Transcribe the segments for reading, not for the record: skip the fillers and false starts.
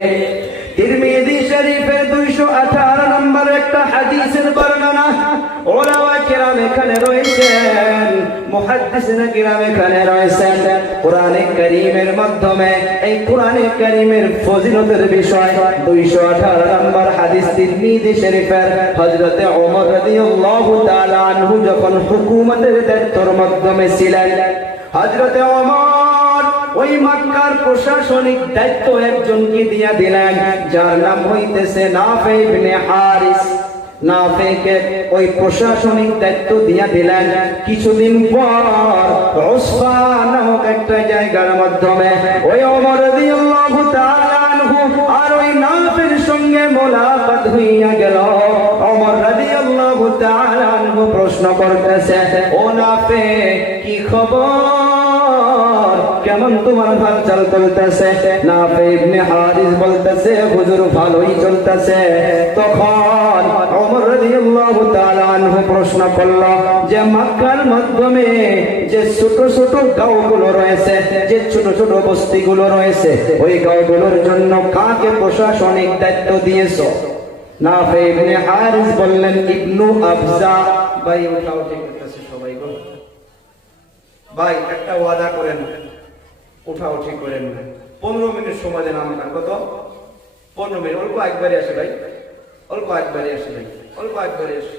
তিরমিজি শরীফের 218 নম্বর একটা হাদিসের বর্ণনা। ওলামা কিরাম এখানে রয়েছেন, মুহাদ্দিসিন কিরাম এখানে রয়েছেন। কোরআনে কারীমের মাধ্যমে এই কোরআনে কারীমের ফজিলতের বিষয় 218 নম্বর হাদিস তিরমিজি শরীফের। হযরতে ওমর রাদিয়াল্লাহু তাআলা আনহু যখন হুকুমতের দায়িত্বের মাধ্যমে ছিলেন, হযরতে ওমর ওই মক্কার প্রশাসনিক দায়িত্ব একজনকে দিয়ে দিলেন, যার নাম হইতেছে নাফে ইবনে হারিস। নাফেকে ওই প্রশাসনিক দায়িত্ব দিয়ে দিলেন। কিছুদিন পর উসফা নামক একটা জায়গার মাধ্যমে ওই ওমর রাদিয়াল্লাহু তাআলা আনহু আর ওই নাফের সঙ্গে মোলাকাত হইয়া গেল। ওমর রাদিয়াল্লাহু তাআলা আনহু প্রশ্ন করতেছে, ও নাফে, কি খবর, কেমন তোমার হালচাল চলতেছে? নাফে ইবনে হারিস বলতেছে, হুজুর ভালোই চলতেছে। তখন ওমর রাদিয়াল্লাহু তাআলা আনহু প্রশ্ন করল যে মক্কার মাধ্যমে যে ছোট ছোট গাঁওগুলো রয়েছে, যে ছোট ছোট বস্তিগুলো রয়েছে, ওই গাঁওগুলোর জন্য কাকে প্রশাসনিক দায়িত্ব দিয়েছো? নাফে ইবনে হারিস বললেন, ইবনু আবজা। ভাই ওঠাও, ঠিক করতেছে সবাই গো ভাই, একটা ওয়াদা করেন, উঠা উঠি করেন। 15 মিনিট সময় দেন আমাকে। কত? 15 মিনিট। অল্প একবারে আসে ভাই, অল্প একবারে আসে ভাই, অল্প একবারে আসে।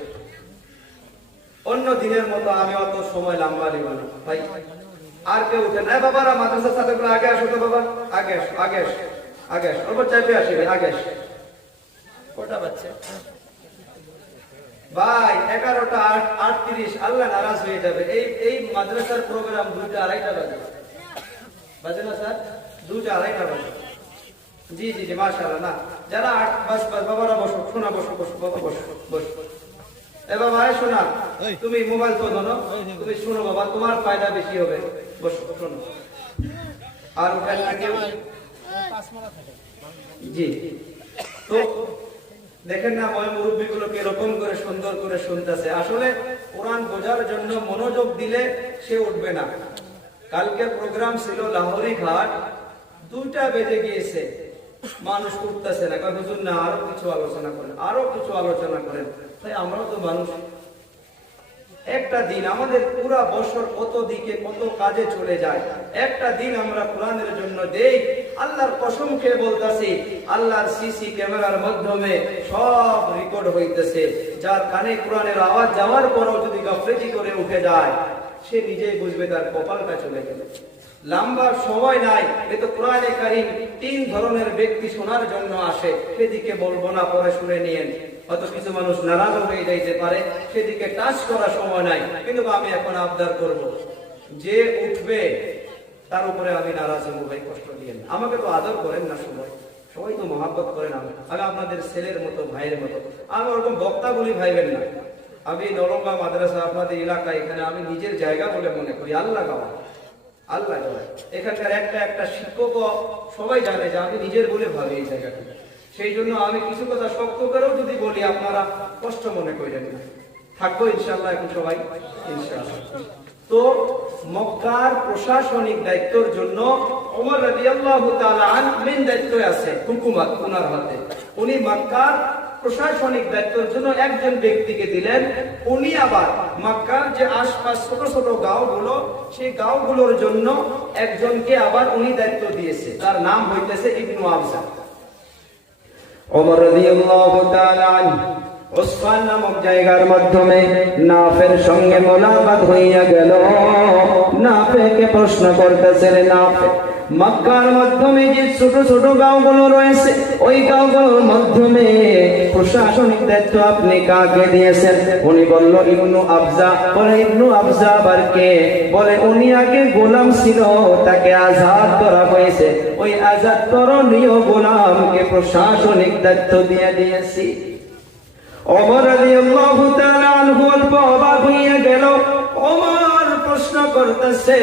অন্য দিনের মতো আমি অত সময় লম্বা নিব না ভাই। আর কেউ উঠেন? বাবারা, মাদ্রাসার সাথে আগে আসো তো বাবা, আগে আসো, আগে আসো, আগে আসো, অল্প চাইবে আসে ভাই, আগে আসো। কটা বাচ্চা ভাই? 11:38। আল্লাহ নারাজ হয়ে যাবে। এই মাদ্রাসার প্রোগ্রাম 2টা 2:30 বাজে, বাজে না স্যার? 2টা 2:30 বাজে। জি জি জি, মাশাআল্লাহ। না, যারা 8 বাস বাবারা বসো, শোনা, বসো বসো বাবা, বসো বসো। এ বাবা, শোনা, তুমি মোবাইল তো ধরো, তুমি শোনো বাবা, তোমার ফায়দা বেশি হবে। বসো, শোনো। আর ওখানে কেউ? জি। তো দেখেন না মুরব্বীগুলো কিরকম করে সুন্দর করে শুনতেছে। আসলে কোরআন বোঝার জন্য মনোযোগ দিলে সে উঠবে না। কালকে প্রোগ্রাম ছিল লাহোরি ঘাট, 2টা বেজে গিয়েছে, মানুষ উঠতেছে না। হুজুর না, আরো কিছু আলোচনা করেন, আরো কিছু আলোচনা করেন। তাই আমরাও তো মানুষ। একটা দিন আমাদের পুরা বছর কত দিকে কত কাজে চলে যায়, একটা দিন আমরা কোরআনের জন্য দেই। আল্লাহর কসম খেয়ে বলতেছি, আল্লাহর সিসি ক্যামেরার মাধ্যমে সব রেকর্ড হইতেছে। যার কানে কোরআনের আওয়াজ যাওয়ার পরও যদি গাফলেতি করে উঠে যায়, সে নিজেই বুঝবে তার কপালটা চলে গেল। লম্বা সময় নাই। এতো কোরআনে কারীম 3 ধরনের ব্যক্তি শোনার জন্য আসে, সেদিকে বলবো না, পরে শুনে নিয়েন। হয়তো কিছু মানুষ নারাজ হয়ে যাইতে পারে, সেদিকে টাচ করার সময় নাই। কিন্তু আমি এখন আবদার করব, যে উঠবে তার উপরে আমি নারাজ হবো। ভাই, কষ্ট দিয়েন, আমাকে তো আদর করেন না সবাই, সবাই তো মহাব্বত করেন। আমি আপনাদের ছেলের মতো, ভাইয়ের মতো। আমি ওরকম বক্তা বলি ভাইবেন না। আমি নরঙ্গা মাদ্রাসা আপনাদের এলাকা, এখানে আমি নিজের জায়গা বলে মনে করি। আল্লাহ গাওয়া, আল্লাহ গাওয়া। এখানকার একটা শিক্ষক সবাই জানে যে আমি নিজের বলে ভাবি এই জায়গাটা। সেই জন্য আমি কিছু কথা শক্ত করেও যদি বলি, আপনারা কষ্ট মনে করেন না। থাকবো ইনশাআল্লাহ এখন সবাই, ইনশাআল্লাহ। তো মক্কার প্রশাসনিক দায়িত্বের জন্য ওমর রাদিয়াল্লাহু তাআলা আনহু দায়িত্ব আছে, হুকুমত ওনার হাতে। উনি মক্কার প্রশাসনিক দায়িত্বের জন্য একজন ব্যক্তিকে দিলেন। উনি আবার মক্কার যে আশপাশ ছোট ছোট গাঁওগুলো, সেই গাঁওগুলোর জন্য একজনকে আবার উনি দায়িত্ব দিয়েছে। তার নাম হইতেছে ইবনু আবজা। ওমর রাদিয়াল্লাহু তাআলা আনহু উসফান নামক জায়গার মাধ্যমে নাফের সঙ্গে মোলাকাত হইয়া গেল। নাফেকে প্রশ্ন করতেছেন, নাফে, মক্কার মাধ্যমে যে ছোট ছোট গাঁওগুলো রয়েছে, ওই গাঁওগুলোর মাধ্যমে প্রশাসনিক দায়িত্ব আপনি কাকে দিয়েছেন? উনি বলল, ইবনু আবজা। বলে, ইবনু আবজা আবার কে? বলে, উনি আগে গোলাম ছিল, তাকে আজাদ করা হয়েছে। ওই আজাদ করণীয় গোলামকে প্রশাসনিক দায়িত্ব দিয়ে দিয়েছি। ওমর রাদিয়াল্লাহু তাআলা আনহু অল্প অবাক হইয়া গেল। ওমর প্রশ্ন করতেছে,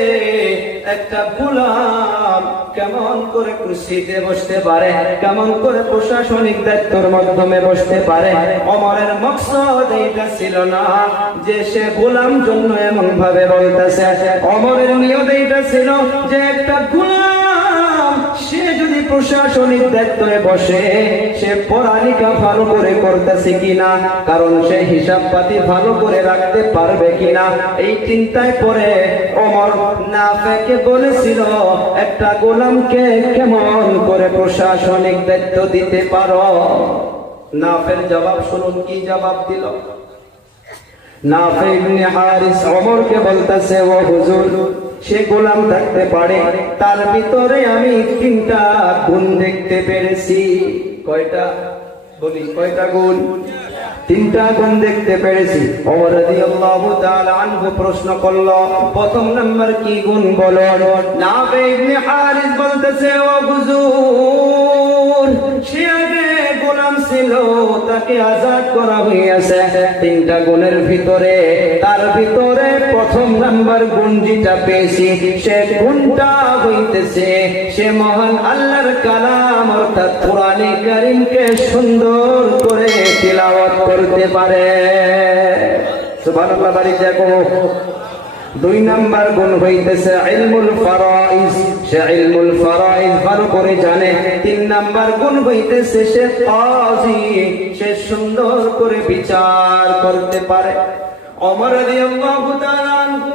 একটা গোলাম কেমন করে কুরসিতে বসতে পারে, কেমন করে প্রশাসনিক দায়িত্বের মাধ্যমে বসতে পারে? ওমরের মকসদ এইটা ছিল না যে সে গোলাম জন্য এমন ভাবে বলতেছে। ওমরের নিয়ত এইটা ছিল যে একটা গোলাম সে যদি প্রশাসনিক দায়িত্বে বসে সে পড়ালেখা ভালো করে করতেছে কিনা, কারণ সে হিসাব পাতি ভালো করে রাখতে পারবে কিনা, এই চিন্তায় পড়ে ওমর নাফেকে বলেছিল, একটা গোলামকে কেমন করে প্রশাসনিক দায়িত্ব দিতে পারো? নাফের জবাব শুনুন, কি জবাব দিল। নাফে ইবনে হারিস ওমরকে বলতেছে, ও হুজুর, সে গোলাম থাকতে পারে, তার ভিতরে আমি 3টা গুণ দেখতে পেরেছি। কয়টা? বলি, কয়টা গুণ? 3টা গুণ দেখতে পেরেছি। ওমর রাদিয়াল্লাহু তাআলা আনহু প্রশ্ন করল, প্রথম নাম্বার কি গুণ বলো? নাফে ইবনে হারিস বলতেছে, ও হুজুর, সে আগে গোলাম ছিল, তাকে আজাদ করা হয়েছে। 3টা গুণের ভিতরে তার ভিতরে প্রথম নাম্বার গুণ যেটা পেয়েছি, সে গুণটা হইতেছে সে মহান আল্লাহর কালাম অর্থাৎ কোরআনে কারীমকে সুন্দর করে তিলাওয়াত করতে পারে। সুবহানাল্লাহ, বাড়ি দেখো। 2 নাম্বার গুণ হইতেছে ইলমুল ফারাইজ, সে ইলমুল ফারাইজ ভালো করে জানে। 3 নাম্বার গুণ হইতেছে সে কাজী, সে সুন্দর করে বিচার করতে পারে। ওমর রাদিয়াল্লাহু তাআলা আনহু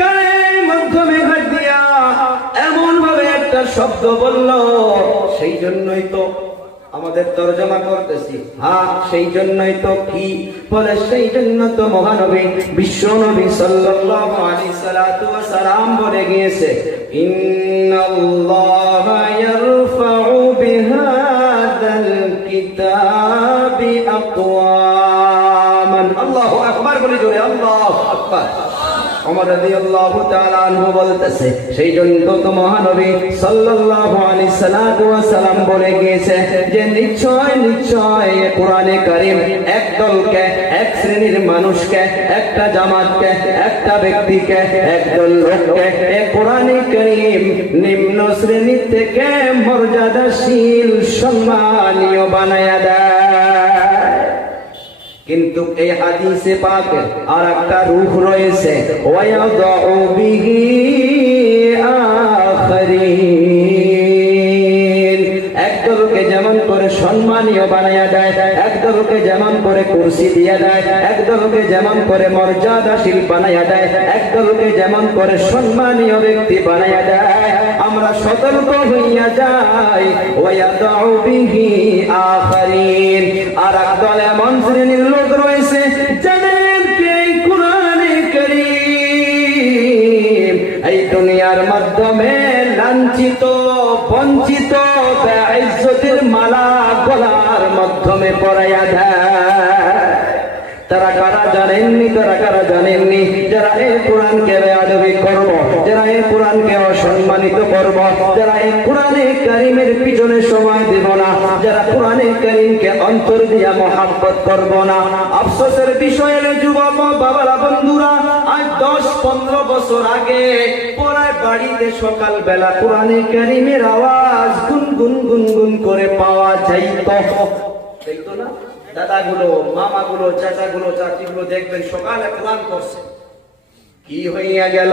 গায়ের মাধ্যমে হাত দিয়া এমন ভাবে একটা শব্দ বলল, সেই জন্যই তো আমাদের তরজমা করতেছি। হ্যাঁ, সেই জন্যই তো। কি বলে? সেই জন্য তো মহানবী বিশ্বনবী সাল্লাল্লাহু আলাইহি সাল্লাতু ওয়া সালাম বলে গিয়েছে, ইন্নাল্লাহা ইয়ারফাউ বিহাদাল কিতাবি আকওয়ামান। আল্লাহু আকবার বলে জোরে, আল্লাহু আকবার। ওমর রাদিয়াল্লাহু তাআলা আনহু বলতেছে, সেই জন্য তো মহানবী সাল্লাল্লাহু আলাইহি সাল্লাতু ওয়া সালাম বলে গিয়েছে যে নিশ্চয় নিশ্চয় কোরআনে কারীম এক দলকে, এক শ্রেণীর মানুষকে, একটা জামাতকে, একটা ব্যক্তিকে, একদল লোককে এই কোরআনে কারীম নিম্ন শ্রেণী থেকে মর্যাদাশীল সম্মানীয় বানায়া দেয়। কিন্তু এই হাদিসে পাকে আর একটা রূহ রয়েছে, ওয়ায়াদউ বিহি আখারিন। একদলকে যেমন করে সম্মানীয় বানায়া দেয়, একদলকে যেমন করে কুরসি দিয়া দেয়, একদলকে যেমন করে মর্যাদাশীল বানায়া দেয়, একদলকে যেমন করে সম্মানীয় ব্যক্তি বানায়া দেয়, আমরা সতর্ক হইয়া যাই। ওয়ায়াদউ বিহি আখারিন। আর একদল এমন শ্রেণীর লোক রয়েছে যাদেরকে কোরআনে কারীম এই দুনিয়ার মাধ্যমে লাঞ্ছিত, বঞ্চিত, বেইজ্জতির মালা গলার মাধ্যমে পরাইয়া দেয়। তারা কারা জানেননি? তারা কারা জানেননি? যারা এই কোরআনকে বেয়াদবি করব, যারা এই কোরআনকে অসম্মানিত করব, যারা এই কোরআনে কারীমের পিছনে সময় দেব না, যারা কোরআনে কারীমকে অন্তর দিয়া মহব্বত করব না। আফসোসের বিষয় হলো যুবক বাবারা, বন্ধুরা, আজ 10-15 বছর আগে পড়ায় বাড়িতে সকাল বেলা কোরআনে কারীমের আওয়াজ গুনগুন গুনগুন করে পাওয়া যাইতো না? দাদাগুলো, মামাগুলো, চাচাগুলো, চাচিগুলো দেখবেন সকালে কোরআন পড়ছে। কি হইয়া গেল?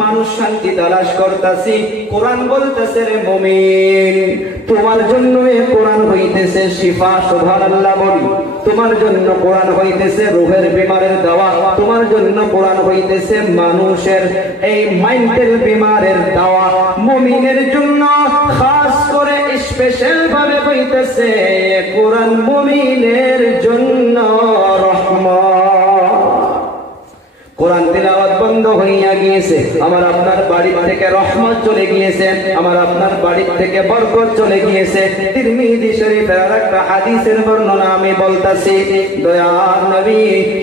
মানুষ শান্তি তালাশ করতেছি, কোরআন বলতেছে, রে মুমিন, তোমার জন্য এই কোরআন হইতেছে শিফা। সুবহানাল্লাহ বলি। তোমার জন্য কোরআন হইতেছে রূহের বিমারের দাওয়া, তোমার জন্য কোরআন হইতেছে মানুষের এই মাইন্ডের বিমারের দাওয়া। মুমিনের জন্য খাস করে স্পেশাল ভাবে হইতেছে কোরআন মুমিনের জন্য রহমত। কোরআন তিলাওয়াত বন্ধ হইয়া গিয়েছে, আমার আপনার বাড়ি থেকে রহমত চলে গিয়েছে, আমার আপনার বাড়ি থেকে বরকত চলে গিয়েছে। তিরমিজি শরীফের আরেকটা হাদিসের বর্ণনা আমি বলতাছি। দয়ার নবী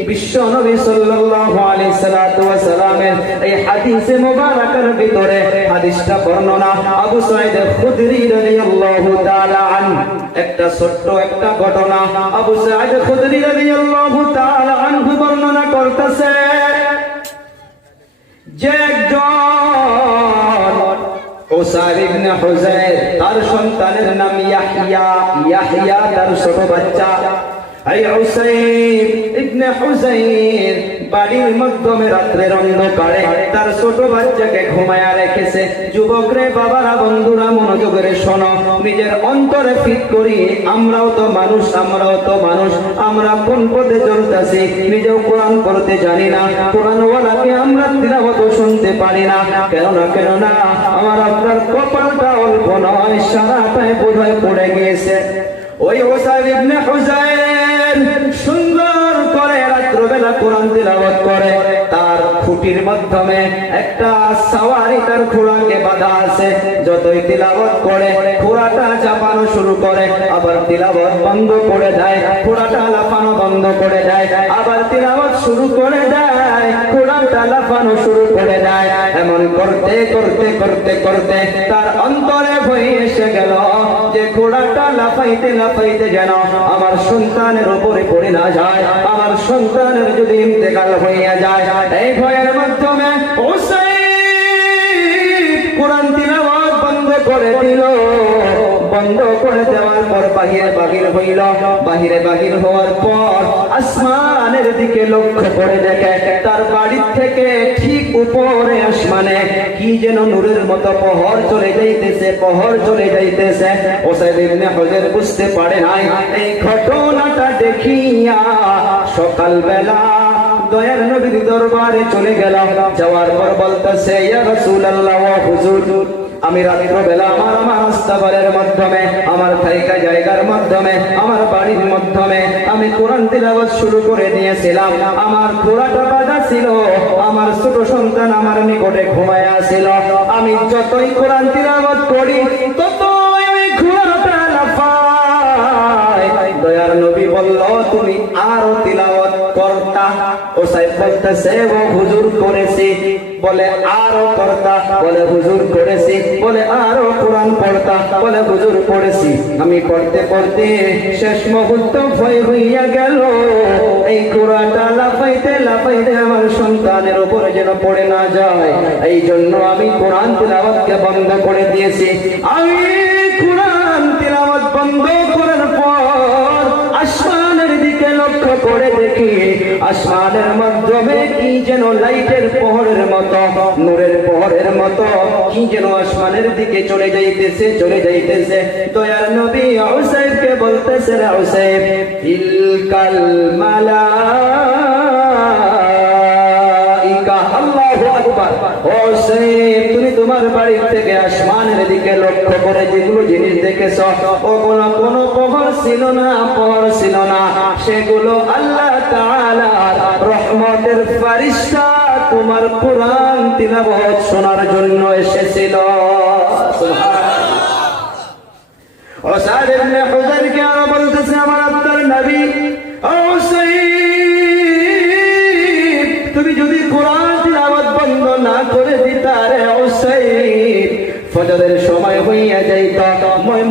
বিশ্ব নবী সাল্লাল্লাহু আলাইহি সাল্লাতু ওয়া সাল্লামের এই হাদিসে মুবারাকার ভিতরে হাদিসটা বর্ণনা আবু সাঈদ খুদরি রাদিয়াল্লাহু তাআলা আনহু। একটা ছোট্ট একটা ঘটনা আবু সাঈদ খুদরি রাদিয়াল্লাহু তাআলা আনহু বর্ণনা করতেছে যে একজন উসাইর ইবনে হুযাইর, তার সন্তানের নাম ইয়াহইয়া। ইয়াহইয়া তার ছোট বাচ্চা। এই উসাইর ইবনে হুযাইর বাড়ির মাধ্যমে রাত্রের অন্ধকারে তার ছোট বাচ্চাকে ঘুমায়া রেখেছে। যুবক রে, বাবারা, বন্ধুরা, মনোযোগের শোনো, নিজের অন্তরে ফিট করি, আমরাও তো মানুষ, আমরা কোন পথে চলতেছি নিজেও কোরআন পড়তে জানি না, কোরআনওয়ালাকে আমরা তিলাওয়াত শুনতে পারি না। কেননা আমার আপনার কপালটা অল্প নয়, সারাটাই বোধহয় পড়ে গিয়েছে। ওই উসাইদ ইবনে হুযাইর সুন্দর করে রাত্রবেলা কোরআন তিলাওয়াত করে। তার খুঁটির মাধ্যমে একটা সাওয়ারি তার ঘোড়াকে বাঁধা আছে। যতই তিলাওয়াত করে ঘোড়াটা চাপানো শুরু করে, আবার তিলাওয়াত বন্ধ করে দেয়, ঘোড়াটা লাফানো বন্ধ করে দেয়, আবার তিলাওয়াত শুরু করে দেয়, ঘোড়াটা লাফানো শুরু করে দেয়। এমন করতে করতে করতে করতে তার অন্তরে ভয় এসে গেল যে ঘোড়াটা লাফাইতে লাফাইতে যেন আমার সন্তানের উপরে পড়ে না যায়, আমার সন্তানের যদি ইন্তেকাল হইয়া যায়। এই ভয়ের মাধ্যমে উসাইদ কোরআন তিলাওয়াত বন্ধ করে দিল। বন্ধ করে দেওয়ার পর বাহিরে হইল। বাহির হওয়ার পর আসমানের দিকে লক্ষ্য করে দেখে তার বাড়ির থেকে ঠিক উপরে আসমানে কি যেন নূরের মতো প্রহর চলে যাইতেছে। উসাইদ ইবনে হুযাইর বুঝতে পারে নাই। এই ঘটনাটা দেখিয়া সকালবেলা দয়ার নবীর দরবারে চলে গেল। যাওয়ার পর বলতেছে, ইয়া রাসূলুল্লাহ ওয়া হুজুর, আমি রাত্রবেলা আমার আস্তাবলের মাধ্যমে, আমার থাইকা জায়গার মাধ্যমে, আমার বাড়ির মাধ্যমে আমি কোরআন তিলাওয়াত শুরু করে দিয়েছিলাম। আমার ঘোড়াটা বাঁধা ছিল, আমার ছোট সন্তান আমার নিকটে ঘুমায়া ছিল। আমি যতই কোরআন তিলাওয়াত করি ততই ওই ঘোড়াটা লাফায়। দয়ার নবী বলল, তুমি আরো তিলাওয়াত করতা। উসাইদ বলতেছে, ও হুজুর করেছি। বলে আরো করতা? বলে হুজুর করেছি। বলে আরো কোরআন পড়তা? বলে হুজুর পড়েছি। আমি পড়তে পড়তে শেষ মুহূর্ত ভয় হইয়া গেল এই ঘোড়াটা লাফাইতে লাফাইতে আমার সন্তানের উপরে যেন পড়ে না যায়। এই জন্য আমি কোরআন তিলাওয়াতকে বন্ধ করে দিয়েছি। আমি কোরআন তিলাওয়াত বন্ধ করার পর আসমানের দিকে লক্ষ্য করে দেখি আসমানের মাধ্যমে কি যেন লাইটের প্রহরের মতো, নূরের প্রহরের মতো কি যেন আসমানের দিকে চলে যাইতেছে। দয়ার নবী উসাইদকে বলতেছে, উসাইদ, তিলকাল মালাইকা। আল্লাহু আকবার। উসাইদ, তুমি তোমার বাড়ি থেকে আসমানের দিকে লক্ষ্য করে যেগুলো জিনিস দেখেছ, ওগুলো কোনো প্রহর ছিল না, সেগুলো আল্লাহ তাআলার রহমতের ফেরেশতা তোমার কোরআন তিলাওয়াত শোনার জন্য এসেছিল। সুবহানাল্লাহ। উসাইদ ইবনে হুযাইর কে আরো বলতেছে, আমার আপনার নবী, উসাইদ, তুমি যদি কোরআন তিলাওয়াত বন্ধ না করে দিতা রে উসাইদ, ফজরের সময় হইয়া যাইত,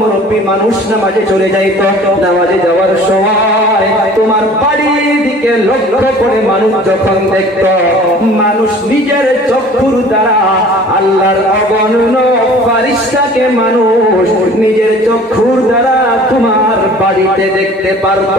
মুরব্বী মানুষ নামাজে চলে যাইত। নামাজে যাওয়ার সময় তোমার বাড়ির দিকে লক্ষ্য করে মানুষ যখন দেখত, মানুষ নিজের চক্ষুর দ্বারা আল্লাহর অগণন ফেরেশতাকে মানুষ নিজের চক্ষুর দ্বারা তোমার বাড়িতে দেখতে পারত।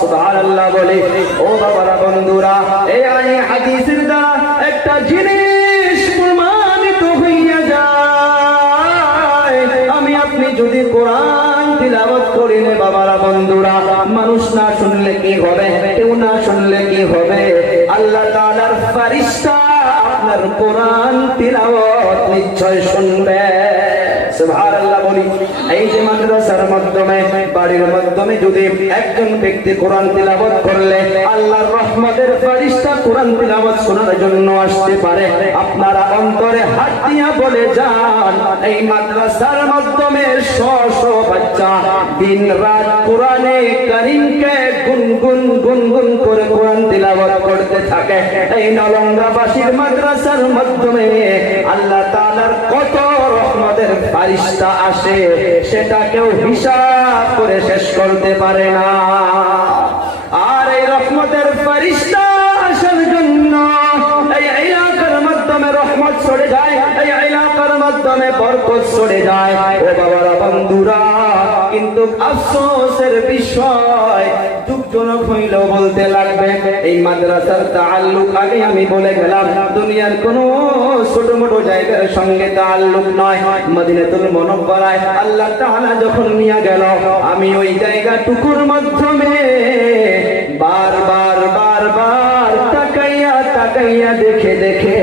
সুবহানাল্লাহ বলে। ও বাবারা, বন্ধুরা, এই হাদিসের দ্বারা একটা জিনিস প্রমাণিত হইয়া যায়, আমি আপনি যদি কোরআন তিলাওয়াত করি রে বাবারা, বন্ধুরা, মানুষ না শুনলে কি হবে, কেউ না শুনলে কি হবে, আল্লাহ তাআলার ফেরেশতা আপনার কোরআন তিলাওয়াত নিশ্চয় শুনবে। সুবহানাল্লাহ বলি। এই যে মাদ্রাসার মাধ্যমে, বাড়ির মাধ্যমে যদি একজন ব্যক্তি কোরআন তিলাওয়াত করলে আল্লাহর রহমতের ফেরেশতা কোরআন তিলাওয়াত শোনার জন্য আসতে পারে। আপনারা অন্তরে হাত দিয়া বলে যান, এই মাদ্রাসার মাধ্যমে শত বাচ্চা দিন রাত কোরআনে কারীমকে গুনগুন করে কোরআন তিলাওয়াত করতে থাকে। এই নলঙ্গাবাসীর মাদ্রাসার মাধ্যমে আল্লাহ তাআলার কত রহমতের ফেরেশতা আসে, সেটা কেউ হিসাব করে শেষ করতে পারে না। আর এই রহমতের ফেরেশতা আসার জন্য এই এলাকার মাধ্যমে রহমত ছড়ে যায়, এই এলাকার মাধ্যমে বরকত চলে যায়। ও বাবারা বন্ধুরা, কিন্তু আফসোসের বিষয় দুঃখজনক হইলেও বলতে লাগবে, এই মাদ্রাসার তাআল্লুক আগে আমি বলে গেলাম দুনিয়ার কোন ছোট মোটো জায়গার সঙ্গে তাআল্লুক নয়। মদিনাতুল মুনাওয়ারায় আল্লাহ তাআলা যখন নিয়ে গেল, আমি ওই জায়গাটুকুর মাধ্যমে বারবার তাকাইয়া দেখে দেখে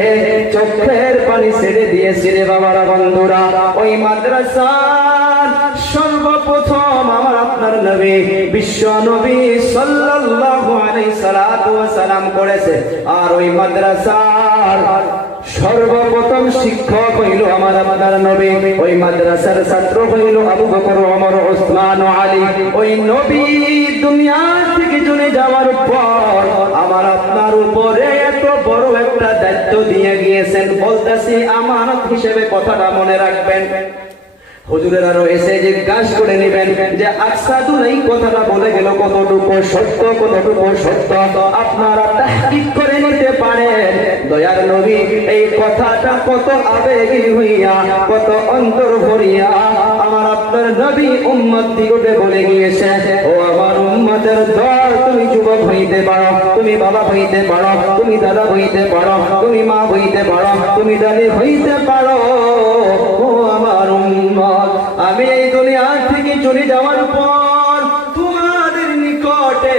চোখের পানি ছেড়ে দিয়েছি রে বাবারা বন্ধুরা। ওই মাদ্রাসার সর্বপ্রথম আমার আপনার নবী, বিশ্ব নবী সাল্লাল্লাহু আলাইহি সাল্লাতু ওয়া সালাম করেছে। আর ওই মাদ্রাসার সর্বপ্রথম শিক্ষক হইল আমার আপনার নবী। ওই মাদ্রাসার ছাত্র হইল আবু বকর, ওমর, ওসমান ও আলী। ওই নবী দুনিয়া থেকে চলে যাওয়ার পর আমার আপনার উপরে এত বড় একটা দায়িত্ব দিয়ে গিয়েছেন, বলতেছি আমানত হিসেবে কথাটা মনে রাখবেন। হুজুরেরা রয়েছে, জিজ্ঞাসা করে নেবেন যে আকসাদুল এই কথাটা বলে গেল কতটুকু সত্য, কতটুকু সত্য আপনারা তাহকিক করে নিতে পারেন। দয়ার নবী এই কথাটা কত আবেগী হইয়া, কত অন্তর ভরিয়া আমার আপনার নবী উম্মত দিগকে বলে গিয়েছে, ও আমার উম্মতের দল, তুমি যুবক হইতে পারো, তুমি বাবা হইতে পারো, তুমি দাদা হইতে পারো, তুমি মা হইতে পারো, তুমি দাদি হইতে পারো। ও আমার উম্মত, আমি এই দুনিয়া থেকে চলে যাওয়ার পর তোমাদের নিকটে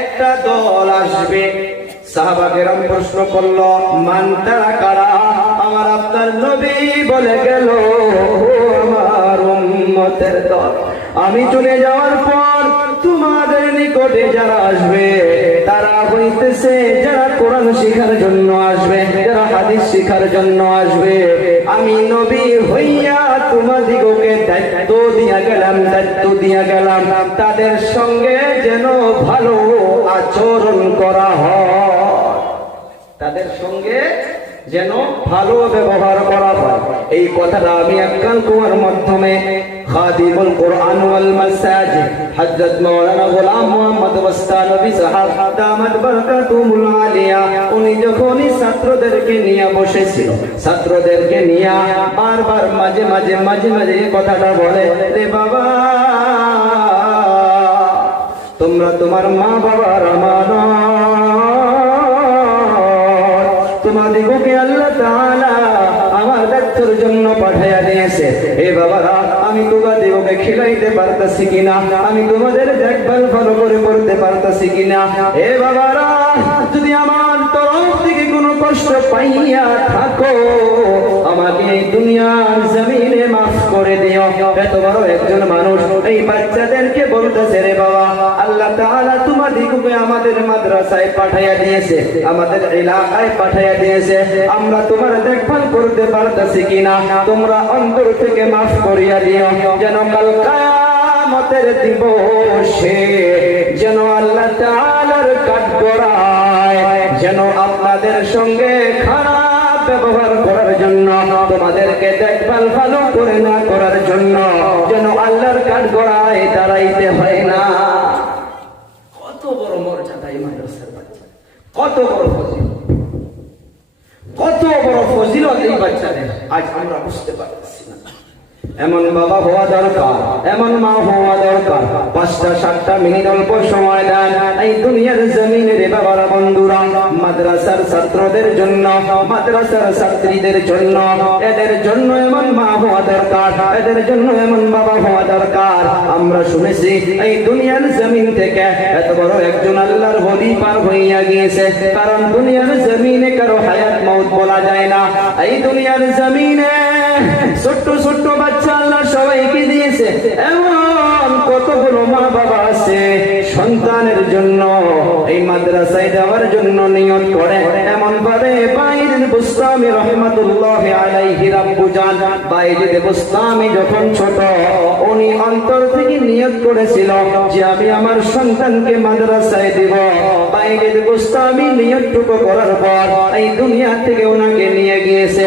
একটা দল আসবে। সাহাবা কেরাম প্রশ্ন করল, মান তারা কারা? আমার আপনার নবী বলে গেল, ও আমার উম্মতের দল, আমি চলে যাওয়ার পর তোমাদের নিকটে যারা আসবে তারা হইতেছে যারা কোরআন শিখার জন্য আসবে, যারা হাদিস শিখার জন্য আসবে। আমি নবী হইয়া তোমাদিগকে দায়িত্ব দিয়া গেলাম তাদের সঙ্গে যেন ভালো আচরণ করা হয়, তাদের সঙ্গে যেন ভালো ব্যবহার করা হয়। এই কথাটা আমি এককাল কুমার মাধ্যমে খাদিমুল কোরআন ওয়াল মাসাজিদ হযরত মাওলানা গোলাম মোহাম্মদ ওয়াস্তানবী সাহেব দামাত বারাকাতুহুল আলিয়া, উনি যখন ছাত্রদেরকে নিয়ে বসেছিল, ছাত্রদেরকে নিয়ে বারবার মাঝে মাঝে কথাটা বলে, রে বাবা, তোমরা তোমার মা বাবার আমানত, তোমাদিগকে আল্লাহ তাআলা আমার দায়িত্বের জন্য পাঠাইয়া দিয়েছে। এ বাবারা, আমি তোমাদিগকে খিলাইতে পারতাছি কিনা, আমি তোমাদের দেখভাল ভালো করে করতে পারতাছি কিনা। এ বাবারা, যদি আমার তরফ থেকে কোনো কষ্ট পাইয়া থাকো, আমাকে এই দুনিয়ার জমিনে মাফ করে দিও। এত বড় একজন মানুষ এই বাচ্চাদেরকে বলতেছে, রে বাবা, আল্লাহ তাআলা তোমাদিগকে আমাদের মাদ্রাসায় পাঠাইয়া দিয়েছে, আমাদের এলাকায় পাঠাইয়া দিয়েছে, আমরা তোমার দেখভাল করতে পারতাছি কিনা, তোমরা অন্তর থেকে মাফ করিয়া দিও, যেন কাল কিয়ামতের দিবসে যেন আল্লাহ তাআলার কাঠগড়ায় যেন আপনাদের সঙ্গে খারাপ ব্যবহার করার জন্য, তোমাদেরকে দেখভাল ভালো করে না করার জন্য যেন আল্লাহর কাঠগড়ায় দাঁড়াইতে হয় না। কত বড় মর্যাদা এই মাদ্রাসার বাচ্চা, কত বড় ফজিলত, কত বড় ফজিলত এই বাচ্চাদের আজ আমরা বুঝতে পারছি না। এমন বাবা হওয়া দরকার, এমন মা হওয়া দরকার। 5-7 মিনিট অল্প সময় দেন এই দুনিয়ার জমিনে রে বাবারা বন্ধুরা, মাদ্রাসার ছাত্রদের জন্য, মাদ্রাসার ছাত্রীদের জন্য, এদের জন্য এমন মা হওয়া দরকার, এদের জন্য এমন বাবা হওয়া দরকার। আমরা শুনেছি এই দুনিয়ার জমিন থেকে এত বড় একজন আল্লাহর ওলি পার হইয়া গিয়েছে, কারণ দুনিয়ার জমিনে কারো হায়াত মউত বলা যায় না। এই দুনিয়ার জমিনে ছোট্ট ছোট্ট বাচ্চা আল্লাহ সবাইকে দিয়েছে, এমন কতগুলো মা বাবা আছে সন্তানের জন্য এই মাদ্রাসায় দেওয়ার জন্য নিয়ত করে। এমন ভাবে বাইজিদ বুস্তামি রহমাতুল্লাহ আলাইহি রাব্বুজান, বাইজিদ বুস্তামি যখন ছোট, উনি অন্তর থেকে নিয়ত করেছিল যে আমি আমার সন্তানকে মাদ্রাসায় দেব। বাইজিদ বুস্তামি নিয়তটুকু করার পর এই দুনিয়া থেকে ওনাকে নিয়ে গিয়েছে।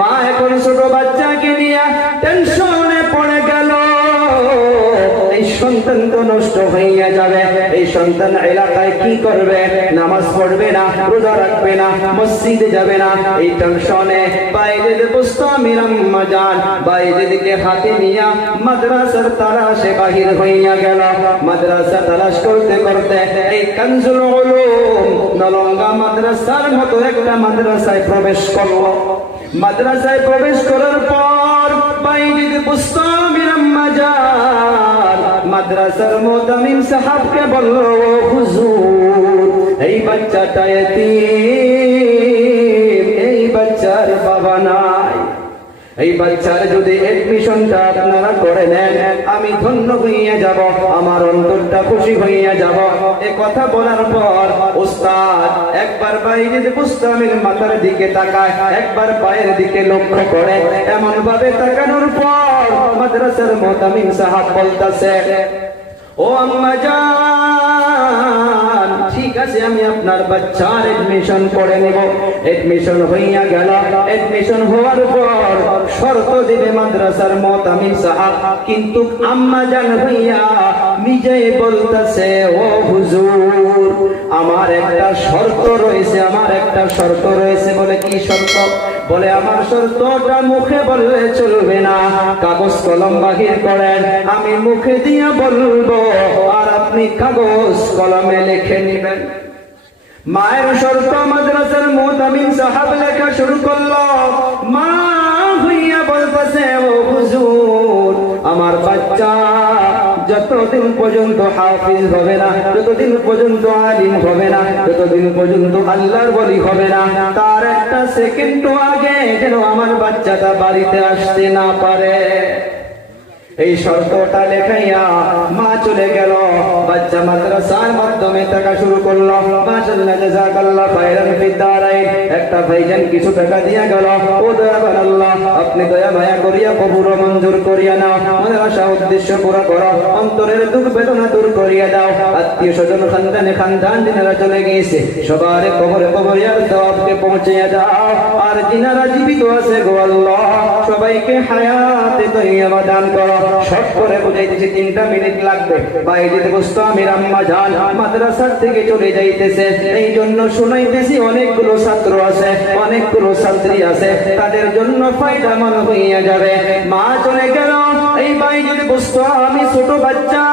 মা এখন ছোট বাচ্চাকে নিয়ে টেনশনে পড়ে গেল, এই সন্তান তো নষ্ট হইয়া যাবে। এই সন্তান এলাকায় কি করবে? নামাজ পড়বে না, রোজা রাখবে না, মসজিদে যাবে না। এই টেনশনে বাইরের বুস্তামির আম্মা জান বাইরের দিকে হাতে নিয়া মাদ্রাসার তালাশে বাহির হইয়া গেল। মাদ্রাসা তালাশ করতে করতে এই কানজুল উলুম নলঙ্গা মাদ্রাসার মতো একটা মাদ্রাসায় প্রবেশ করলো। মাদ্রাসায় প্রবেশ করার পর বাইরের বুস্তামির আম্মা জান মাদ্রাসার মুতামিম সাহেবকে বলল, হুজুর এই বাচ্চাটা এতিম, এই বাচ্চার বাবা নাই। এই বাচ্চার যদি এডমিশনটা আপনারা করে নেন আমি ধন্য হইয়া যাব, আমার অন্তরটা খুশি হইয়া যাব। এ কথা বলার পর উস্তাদ একবার বাইরের বুস্তামির মাথার দিকে তাকায়, একবার পায়ের দিকে লক্ষ্য করে। এমন ভাবে তাকানোর পর মাদ্রাসার মুতামিম সাহেব বলতাছে, ও আম্মা জান ঠিক আছে আমি আপনার বাচ্চার এডমিশন করে নেব। এডমিশন হইয়া গেল। এডমিশন হওয়ার পর শর্ত দিবে মাদ্রাসার মুতামিম সাহেব, কিন্তু আম্মা জান হইয়া নিজেই বলতেছে, ও হুজুর আমার একটা শর্ত রয়েছে, আমার একটা শর্ত রয়েছে। বলে কি শর্ত? বলে আমার শর্তটা মুখে বললে চলবে না, কাগজ কলম বাহির করেন, আমি মুখে দিয়ে বলবো আর আপনি কাগজ কলমে লিখে নেবেন। মায়ের শর্ত মাদ্রাসার মুতামিম সাহেব লেখা শুরু করলো। মা হইয়া বলতেছে, ও হুজুর আমার বাচ্চা যতদিন পর্যন্ত হাফিজ হবে না, যতদিন পর্যন্ত আলিম হবে না, যতদিন পর্যন্ত আল্লাহর ওলি হবে না, তার একটা সেকেন্ড আগে যেন আমার বাচ্চাটা বাড়িতে আসতে না পারে। এই শর্তটা লেখাইয়া মা চলে গেল। বাচ্চা মাদ্রাসার মাধ্যমে টাকা শুরু করলো। মাশাআল্লাহ জাযাকাল্লাহ খায়রান ফিদ দারাইন। একটা ভাইজান কিছু টাকা দিয়া গেল। ও দয়াবান আল্লাহ আপনি দয়া মায়া করিয়া কবুল মঞ্জুর করিয়া নাও, মনের আশা উদ্দেশ্য পুরা করো, অন্তরের দুঃখ বেদনা দূর করিয়া দাও। আত্মীয় স্বজন খানদানে খানদান যিনারা চলে গিয়েছে সবার কবরে কবরিয়ার সওয়াবকে পৌঁছিয়া দাও। আর যিনারা জীবিত আছে গো আল্লাহ সবাইকে হায়াতে তৈয়বা দান করো। শর্ট করে বুঝাইতেছি 3টা মিনিট লাগবে। বাইরে বুস্তামির আম্মা জান মাদ্রাসার থেকে চলে যাইতেছে, এই জন্য শুনাইতেছি অনেকগুলো ছাত্র আছে, অনেকগুলো ছাত্রী আছে, তাদের জন্য ফায়দা মনে হইয়া যাবে। মা চলে গেল। এই বাইরে বুস্তামি ছোট বাচ্চা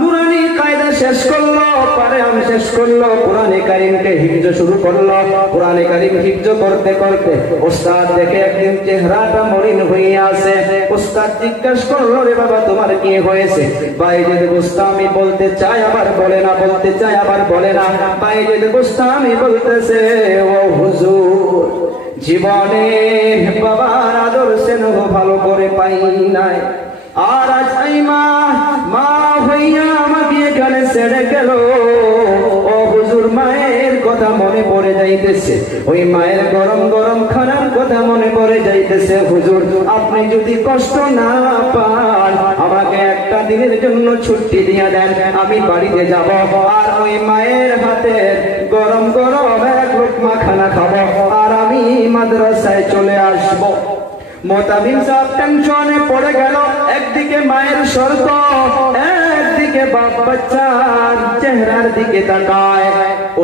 নুরানি কায়দা শেষ করলো, পারায়াম শেষ করলো, কোরআনে কারীমকে হিফজ শুরু করলো। কোরআনে কারীম হিফজ করতে করতে ওস্তাদ দেখে একদিন চেহারাটা মলিন হইয়া আছে। ওস্তাদ জিজ্ঞাসা করলো, রে বাবা তোমার কি হয়েছে? বাইরে বুস্তামি বলতে চায় আবার বলে না, বলতে চায় আবার বলে না। বাইরে বুস্তামি বলতেছে, ও হুজুর জীবনে বাবার আদর স্নেহ ভালো করে পাই নাই, আর আজ এই মা হইয়া আমাকে এখানে ছেড়ে গেল। ও হুজুর মায়ের কথা মনে পড়ে যাইতেছে, ওই মায়ের গরম গরম খানার কথা মনে পড়ে যাইতেছে। হুজুর আপনি যদি কষ্ট না পান আমাকে একটা দিনের জন্য ছুটি দিয়া দেন, আমি বাড়িতে যাব আর ওই মায়ের হাতের গরম গরম এক লোকমা খানা খাবো আর আমি মাদ্রাসায় চলে আসবো। মুতামিম সাহেব টেনশনে পড়ে গেল। একদিকে মায়ের শর্ত, একদিকে বাপ বাচ্চার চেহারার দিকে তাকায়।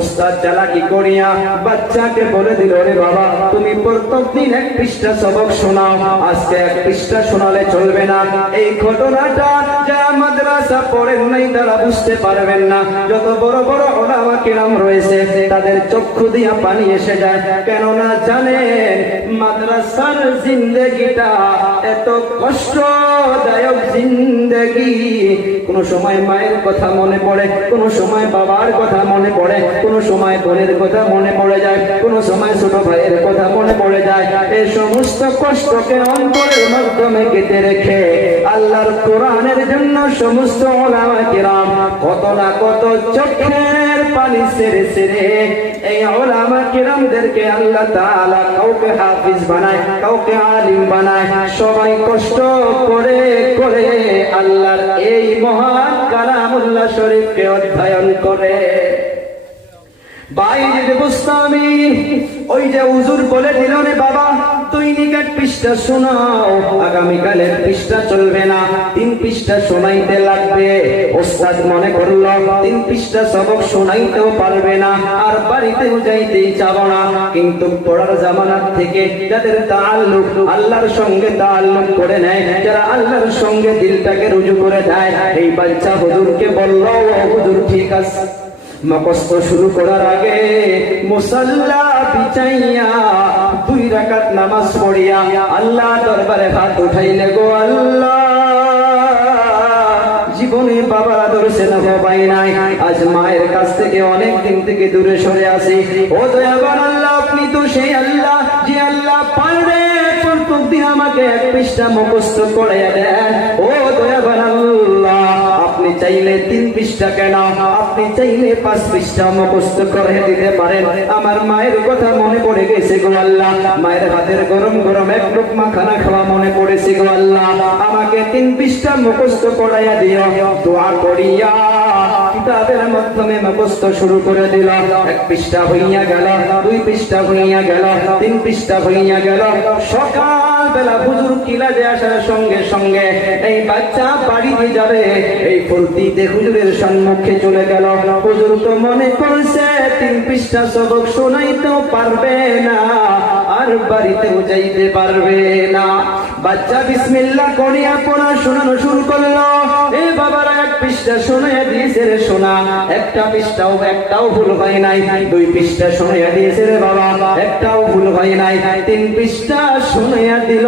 উস্তাদ চালাকি করিয়া বাচ্চাকে বলে দিল, রে বাবা তুমি প্রত্যেকদিন 1 পৃষ্ঠা সবক শোনাও, আজকে 1 পৃষ্ঠা শোনালে চলবে না। এই ঘটনাটা যারা মাদ্রাসা পড়েন নাই তারা বুঝতে পারবেন না। যত বড় বড় উলামা কিরাম রয়েছে তাদের চক্ষু দিয়া পানি এসে যায়, কেননা জানেন মাদ্রাসার জিন্দেগিটা এত কষ্টদায়ক জিন্দেগি। কোন সময় মায়ের কথা মনে পড়ে, কোন সময় বাবার কথা মনে পড়ে, কোন সময় বোনের কথা মনে পড়ে যায়, কোন সময় ছোট ভাইয়ের কথা মনে পড়ে যায়। এই সমস্ত কষ্টকে অন্তরের মাধ্যমে কেটে রেখে আল্লাহর কোরআনের জন্য সমস্ত উলামা কিরাম কত না কত চোখের পানি ছেড়ে ছেড়ে এই উলামা কিরামদেরকে আল্লাহ তাআলা কাউকে হাফিজ বানায়, কাউকে আলিম বানায়। সবাই কষ্ট করে করে আল্লাহর এই মহান কালামুল্লাহ শরীফকে অধ্যয়ন করে। বাইজিদ বুস্তামি ওই যে হুজুর বলে দিল রে বাবা দৈনিকের পৃষ্ঠা শোনাও, আগামীকালের পৃষ্ঠা চলবে না, 3 পৃষ্ঠা শোনাইতে লাগবে। ওস্তাদ মনে করলো 3 পৃষ্ঠা সবক শোনাইতেও পারবে না, আর বাড়িতেও যাইতেই যাব না। কিন্তু পড়ার জামানার থেকে যাদের তাআল্লুক আল্লাহর সঙ্গে তাআল্লুক করে নেয়, যারা আল্লাহর সঙ্গে দিলটাকে রুজু করে দেয়, এই বাচ্চা হুজুরকে বলল, ও হুজুর ঠিক আছে। মুখস্থ শুরু করার আগে মুসাল্লা বিছাইয়া 2 রাকাত নামাজ পড়িয়া আল্লাহ দরবারে হাত উঠাইলে, গো আল্লাহ জীবনে বাবার আদর স্নেহ পাই নাই, আজ মায়ের কাছ থেকে অনেক দিন থেকে দূরে সরে আসি। ও দয়াবান আল্লাহ, আপনি তো সেই আল্লাহ যে আল্লাহ পারবে প্রত্যেকদিন আমাকে 1 পৃষ্ঠা মুখস্থ করে দেন। ও দয়াবান আল্লাহ, আপনি চাইলে 3 পৃষ্ঠা কেন, আপনি চাইলে 5 পৃষ্ঠা মুখস্থ করে দিতে পারেন। আমার মায়ের কথা মনে পড়ে গেছে গো আল্লাহ, মায়ের হাতের গরম গরম 1 লোকমা খানা খাওয়া মনে পড়েছে গো আল্লাহ, আমাকে 3 পৃষ্ঠা মুখস্থ করাইয়া দিও। দোয়া করিয়া কিতাবের মাধ্যমে মুখস্থ শুরু করে দিল। 1 পৃষ্ঠা হইয়া গেল, 2 পৃষ্ঠা হইয়া গেল, 3 পৃষ্ঠা হইয়া গেল। সকাল বেলা হুজুর কিলাতে আসার সঙ্গে সঙ্গে এই বাচ্চা বাড়িতে যাবে, এই ফুলতিতে হুজুরের সম্মুখে চলে গেল। হুজুর তো মনে করছে 3 পৃষ্ঠা সবক শোনাইতেও পারবে না, আর বাড়িতেও যাইতে পারবে না। বাচ্চা বিসমিল্লাহ করিয়া পড়া শোনানো শুরু করলো। এই বাবারা 1 পৃষ্ঠা শোনাইয়া দিয়েছে রে সোনা, 1টা পৃষ্ঠাও একটাও ভুল হয় নাই। 2 পৃষ্ঠা শোনাইয়া দিয়েছে রে বাবা, একটাও ভুল হয় নাই। 3 পৃষ্ঠা শোনাইয়া দিল,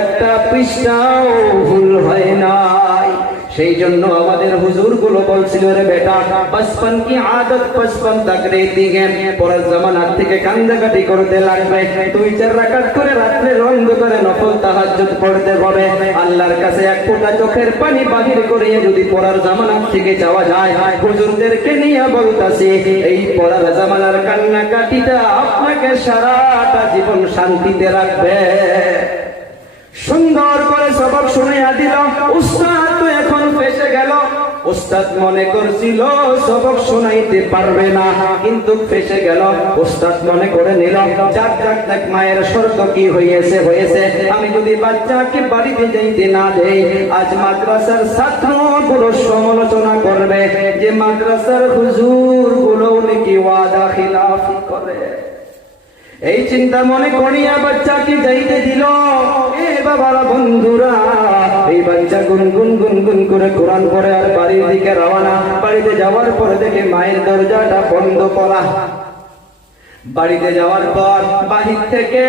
1টা পৃষ্ঠাও ভুল হয় নাই। সেই জন্য আমাদের হুজুর গুলো বলছিল, রে বেটা বচপন কি আদত 55 তক রেতি গে, পরের জামানার থেকে কান্দাকাটি করতে লাগবে। 2-4 রাকাত করে রাত্রে অন্ধকারে নফল তাহাজ্জুদ পড়তে হবে। আল্লাহর কাছে 1 ফোঁটা চোখের পানি বাহির করে যদি পরের জামানার থেকে যাওয়া যায়, হুজুরদেরকে নিয়ে বলতাছি, এই পরের জামানার কান্নাকাটিটা আপনাকে সারাটা জীবন শান্তিতে রাখবে। সুন্দর করে সবক শুনাইয়া দিল। উস্তাদ তো এখন ফেসে গেল। উস্তাদ মনে করছিল সবক শোনাইতে পারবে না, কিন্তু ফেসে গেল। উস্তাদ মনে করে নিল, যাক যাক যাক, মায়ের শর্ত কি হয়েছে হয়েছে, আমি যদি বাচ্চাকে বাড়িতে যাইতে না দেই, আজ মাদ্রাসার ছাত্রগুলো সমালোচনা করবে যে মাদ্রাসার হুজুর গুলো নাকি ওয়াদা খিলাফি করে। এই চিন্তা মনে করিয়া বাচ্চাকে যাইতে দিল। এ বাবারা বন্ধুরা, এই বাচ্চা গুনগুন গুনগুন করে কোরআন পড়ে আর বাড়ির দিকে রওনা। বাড়িতে যাওয়ার পরে দেখে মায়ের দরজাটা বন্ধ করা। বাড়িতে যাওয়ার পর বাহির থেকে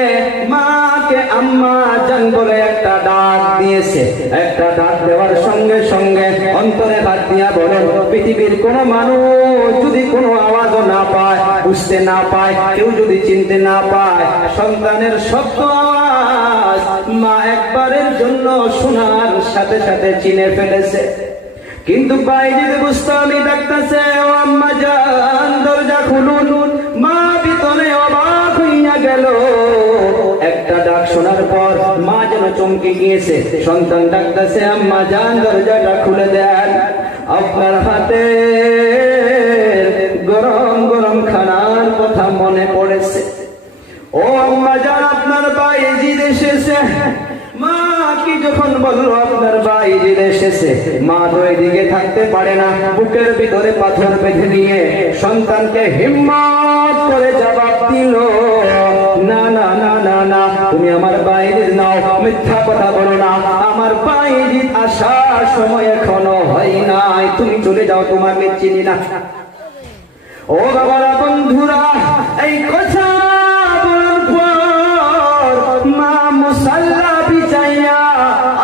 মাকে আম্মা জান বলে একটা ডাক দিয়েছে। একটা ডাক দেওয়ার সঙ্গে সঙ্গে অন্তরে হাত দিয়া বলে, পৃথিবীর কোন মানুষ যদি কোনো আওয়াজও না পায়, বুঝতে না পায়, কেউ যদি চিনতে না পায়, সন্তানের শব্দ আওয়াজ মা একবারের জন্য শোনার সাথে সাথে চিনে ফেলেছে। কিন্তু বাইজিদ বুস্তামি ডাকতেছে, ও আম্মা জান দরজা খুলুন। মা ভিতরে অবাক হইয়া গেল। একটা ডাক শোনার পর মা যেন চমকে গিয়েছে। সন্তান ডাকতেছে, আম্মা জান দরজাটা খুলে দেন, আপনার হাতে গরম গরম খানার কথা মনে পড়েছে। ও আম্মা জান, আপনার বাইজিদ এসেছে। মা কি যখন বললো আপনার বাইজিদ এসেছে, মা তো এদিকে থাকতে পারে না, বুকের ভিতরে পাথর বেঁধে নিয়ে সন্তানকে হিম্মত করে জবাব দিল, না না না না না, তুমি আমার বাইজিদ নাও, মিথ্যা কথা বলো না, আমার বাইজিদ আসার সময় এখনো হয় নাই, তুমি চলে যাও, তোমাকে চিনি না। ও বাবারা বন্ধুরা, এই কথা বলার পর মা মুসাল্লা বিছাইয়া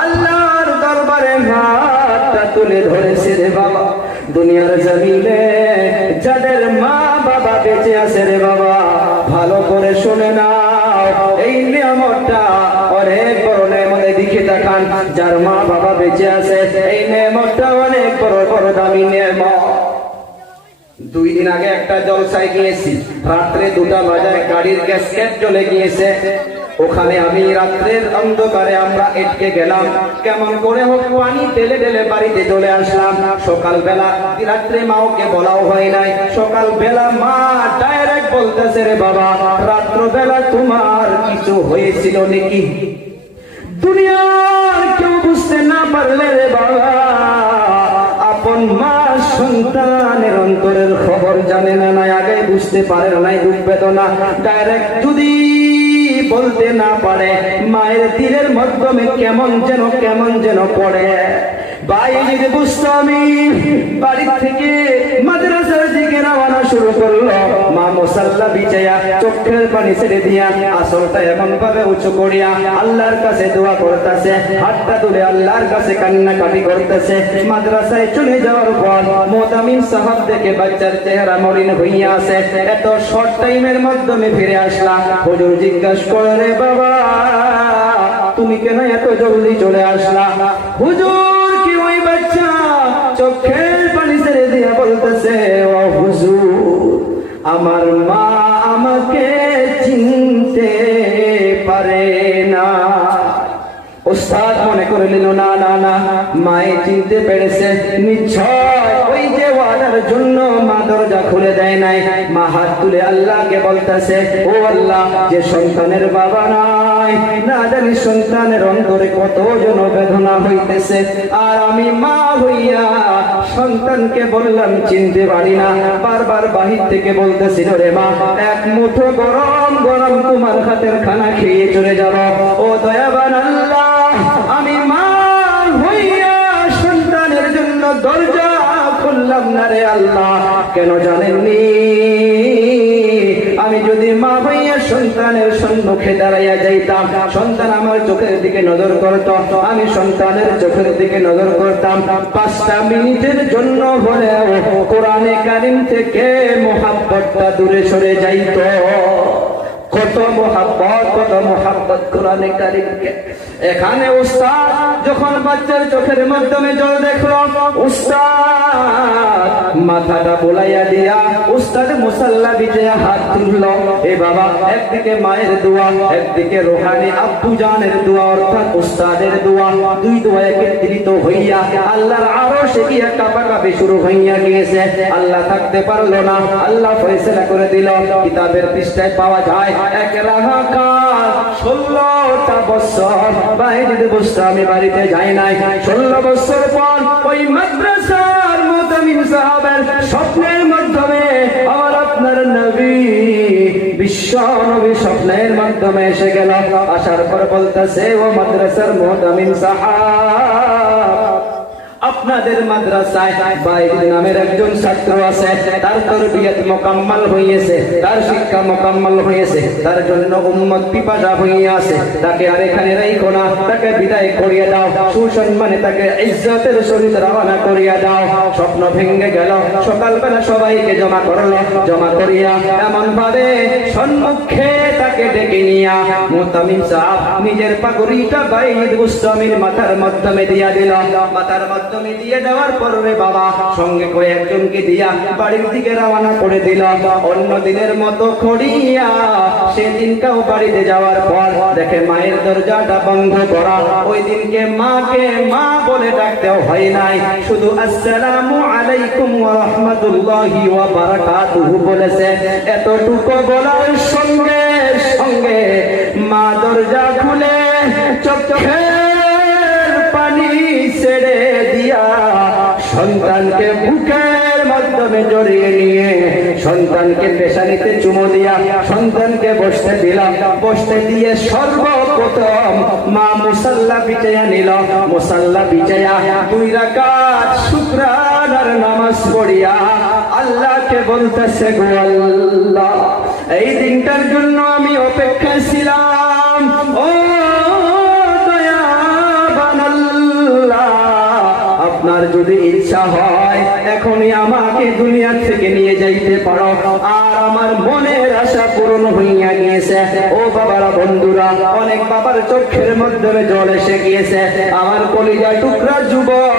আল্লাহর দরবারে হাতটা তুলে ধরেছে। রে বাবা, দুনিয়ার জমিনে যাদের মা বাবা বেঁচে আছে রে বাবা, ভালো করে শুনে নাও, এই নিয়ামতটা অনেক বড় নেয়ামত। দিকে তাকান, যার মা বাবা বেঁচে আছে, এই নেয়ামতটা অনেক বড় বড় দামি নেয়ামত। 2 দিন আগে একটা জলসায় গিয়েছি, রাত্রে 2টা বাজায় গাড়ির গ্যাসকেট জ্বলে গিয়েছে। ওখানে আমি রাত্রের অন্ধকারে আমরা এটকে গেলাম, কেমন করে হোক পানি ঢেলে ঢেলে বাড়িতে চলে আসলাম। সকালবেলা রাত্রে মাওকে বলাও হয় নাই, সকালবেলা মা ডাইরেক্ট বলতেছে, রে বাবা রাত্রবেলা তোমার কিছু হয়েছিল নাকি? দুনিয়ার কেউ বুঝতে না পারলে রে বাবা, আপন মা সন্তানের অন্তরের খবর জানে না, নাই আগে বুঝতে পারে নাই দুঃখ বেদনা ডাইরেক্ট যদি বলতে না পারে, মায়ের দিলের মাধ্যমে কেমন যেন পড়ে। ভাই যদি বুঝতো আমি বাড়ি থেকে মাদ্রাসার দিকে রওনা শুরু করলো, মা মুসাল্লা বিছায়া চোখের পানি ছেড়ে দিয়া আসলটা এমন ভাবে উঁচু করিয়া আল্লাহর কাছে দোয়া করতেছে, হাতটা তুলে আল্লাহর কাছে কান্নাকাটি করতেছে। মাদ্রাসায় চলে যাওয়ার পর মুতামিম সাহেব দেখে বাচ্চার চেহারা মলিন হইয়া আছে, এত শর্ট টাইমের মাধ্যমে ফিরে আসলাম। হুজুর জিজ্ঞাসা করে, রে বাবা তুমি কেন এত জলদি চলে আসলা? হুজুর কি ওই বাচ্চা চোখের পানি ছেড়ে দিয়া বলতেছে, ও হুজুর আমার মা আমাকে চিনতে পারে না। উস্তাদ মনে করে নিল, না না না মায়ে চিনতে পেরেছে, নিশ্চয় ওই যে ওয়াদার জন্য মা দরজা খুলে দেয় নাই। মা হাত তুলে আল্লাহকে বলতেছে, ও আল্লাহ যে সন্তানের বাবা নাই, না জানি সন্তানের অন্তরে কত জন বেদনা হইতেছে, আর আমি মা হইয়া সন্তানকে বললাম চিনতে পারি না। বারবার বাহির থেকে বলতেছিল, রে মা এক মুঠো গরম গরম তোমার হাতের খানা খেয়ে চলে যাব। ও দয়াবান আল্লাহ, আমি মা হইয়া সন্তানের জন্য দরজা খুললাম না রে আল্লাহ। কেন জানেননি? আমি যদি মা হইয়া সন্তানের সম্মুখে দাঁড়াইয়া যাইতাম, সন্তান আমার চোখের দিকে নজর করত, আমি সন্তানের চোখের দিকে নজর করতাম, 5টা মিনিটের জন্য হলেও কোরআনে কারিম থেকে মোহাব্বতটা দূরে সরে যাইত। কত মোহাব্বত কোরআনে কারিমকে। এখানে উস্তাদ যখন বাচ্চার চোখের মাধ্যমে জল দেখলো, উস্তাদ মাথাটা বোলাইয়া দিয়া উস্তাদ মুসাল্লা বিছায়া হাত তুললো। এ বাবা একদিকে মায়ের দোয়া, একদিকে রোহানি আব্বু জানের দোয়া, অর্থাৎ উস্তাদের দোয়া, দুই দোয়া একত্রিত হইয়া আল্লাহর আরশে গিয়ে কাঁপাকাঁপি শুরু হইয়া গিয়েছে। আল্লাহ থাকতে পারলো না, আল্লাহ ফয়সালা করে দিল। কিতাবের পৃষ্ঠায় পাওয়া যায় এক লাগাতার 16টা বছর বাইরে বসে আমি বাড়িতে যাই নাই। 16 বছর পর ওই মাদ্রাসার মুতামিম সাহাবের স্বপ্নের মাধ্যমে আমার আপনার নবী বিশ্ব নবী স্বপ্নের মাধ্যমে এসে গেল। আসার পর বলতেছে, ও মাদ্রাসার মুতামিম সাহাব, আপনাদের মাদ্রাসায় বাইদ নামের একজন ছাত্র আছে, তার তরবিয়ত মোকাম্মল হয়েছে, তার শিক্ষা মোকাম্মল হয়েছে, তার জন্য উম্মত পিপাসা হয়ে আছে, তাকে আর এখানে রাখো না, তাকে বিদায় করিয়ে দাও, সুসম্মানে তাকে ইজ্জতের সহিত রওনা করিয়ে দাও। স্বপ্ন ভেঙে গেল। সকালবেলা সবাইকে জমা করলো, জমা করিয়া এমন ভাবে সম্মুখে তাকে ডেকে নিয়া মুতামিম সাহেব নিজের পাগড়িটা বাইদ বুস্তামির মাথার মাধ্যমে দিয়া দিল। মাথার মাধ্যমে দিয়ে দেওয়ার পরে বাবা সঙ্গে কয়েকজনকে দিয়া বাড়ির দিকে রওনা করে দিল। অন্য দিনের মতো খড়িয়া সেদিনটাও বাড়িতে যাওয়ার পর দেখে মায়ের দরজাটা বন্ধ করা। ওই দিনকে মাকে মা বলে ডাকতেও হয় নাই, শুধু আসসালামু আলাইকুম ওয়া রাহমাতুল্লাহি ওয়া বারাকাতুহু বলেছে। এতটুকু বলার সঙ্গে সঙ্গে মা দরজা খুলে চোখের পানি ছেড়ে দিয়া সন্তানকে বুকের মাধ্যমে জড়িয়ে নিয়ে সন্তানকে পেশানিতে চুমো দিয়া সন্তানকে বসতে দিলাম। বসতে দিয়ে সর্বপ্রথম মা মুসাল্লা বিছায়া নিল। মুসাল্লা বিছায়া 2 রাকাত শুকরানার নামাজ পড়িয়া আল্লাহকে বলতেছে, গো আল্লাহ এই দিনটার জন্য আমি অপেক্ষা ছিলাম। ও দয়াবান আল্লাহ, আপনার যদি ইচ্ছা হয় এখনই আমাকে দুনিয়া থেকে নিয়ে যাইতে পারো। আর আমার মনের আশা পূরণ হইয়া গিয়েছে। ও বাবারা, বন্ধুরা, অনেক বাবার চোখের মাধ্যমে জল এসে গিয়েছে। আমার কলিজা টুকরা যুবক,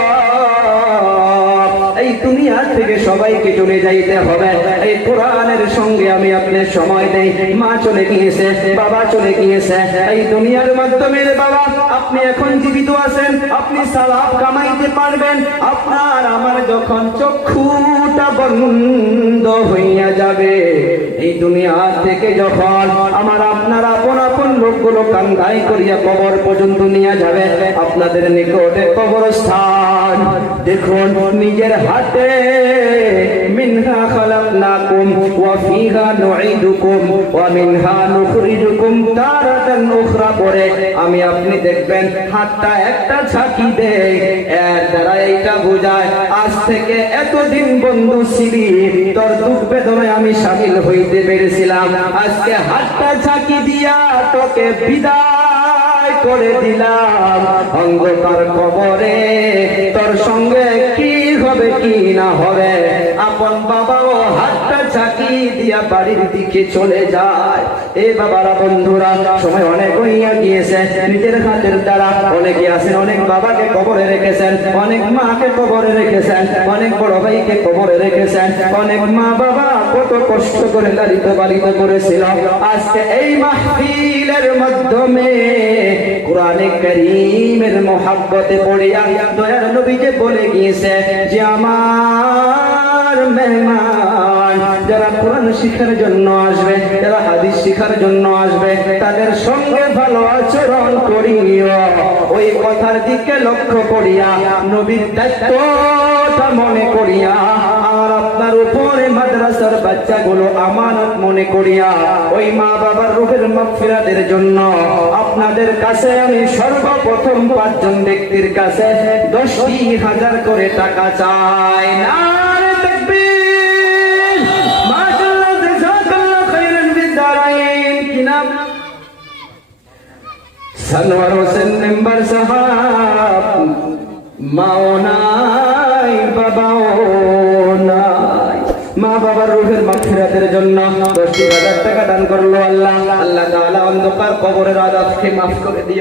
এই দুনিয়া থেকে সবাইকে চলে যাইতে হবে। এই কোরআনের সঙ্গে আমি আপনার সময় দেই। মা চলে গিয়েছে, বাবা চলে গিয়েছে, এই দুনিয়ার মাধ্যমে বাবা আপনি এখন জীবিত আছেন, আপনি সওয়াব কামাইতে পারবেন। আপনার আমার যখন চক্ষুটা বন্ধ হইয়া যাবে, এই দুনিয়া থেকে যখন আমার আপনার আপন আপন লোকগুলো কান্দাই করিয়া কবর পর্যন্ত নিয়ে যাবে, আপনাদের নিকটে কবরস্থান দেখুন নিজের হাতে মিনহা খালাকনাকুম ওয়া ফিহা নুঈদুকুম ওয়া মিনহা নুখরিজুকুম তারাতান উখরা করে আমি আপনি দেখবেন হাতটা একটা ঝাঁকি দেয়, এর দ্বারা এইটা বোঝায় আজ থেকে এতদিন বন্ধু ছিলি, তোর দুঃখ বেদনায় আমি শামিল হইতে পেরেছিলাম, আজকে হাতটা ঝাঁকি দিয়া তোকে বিদায় করে দিলাম। অন্ধকার কবরে তোর সঙ্গে কি হবে কি না হবে, আপন বাবাও হাতটা ঝাঁকি দিয়া বাড়ির দিকে চলে যায়। এ বাবারা বন্ধুরা, সময় অনেক হইয়া গিয়েছে, নিজের হাতের দ্বারা অনেকে আছেন অনেক বাবাকে কবরে রেখেছেন, অনেক মাকে কবরে রেখেছেন, অনেক বড় ভাইকে কবরে রেখেছেন, অনেক মা বাবা কত কষ্ট করে লালিত পালিত করেছিল। আজকে এই মাহফিলের মাধ্যমে কোরআনে কারীমের মহব্বতে পড়িয়া দয়ার নবী যে বলে গিয়েছে যে আমার মেহমান যারা কোরআন শিখার জন্য আসবে, যারা হাদিস শিখার জন্য আসবে, তাদের সঙ্গে ভালো আচরণ করিও। ওই কথার দিকে লক্ষ্য করিয়া নবীর দায়িত্বটা মনে করিয়া আর আপনার উপরে মাদ্রাসার বাচ্চাগুলো আমানত মনে করিয়া ওই মা বাবার রূহের মাগফিরাতের জন্য আপনাদের কাছে আমি সর্বপ্রথম 5 জন ব্যক্তির কাছে 10,000 করে টাকা চাই। নারে তাকবীর, মাশাআল্লাহ, জাযাকাল্লাহ খাইরান বিদারাইন। কি নাম? সানোয়ার হোসেন মেম্বার সাহেব। মাও নাই বাবাও নাই, মা বাবার রূহের মাগফিরাতের জন্য 10,000 টাকা দান করলো আল্লাহ। আল্লাহ তাআলা অন্ধকার কবরের আযাবকে মাফ করে দিও।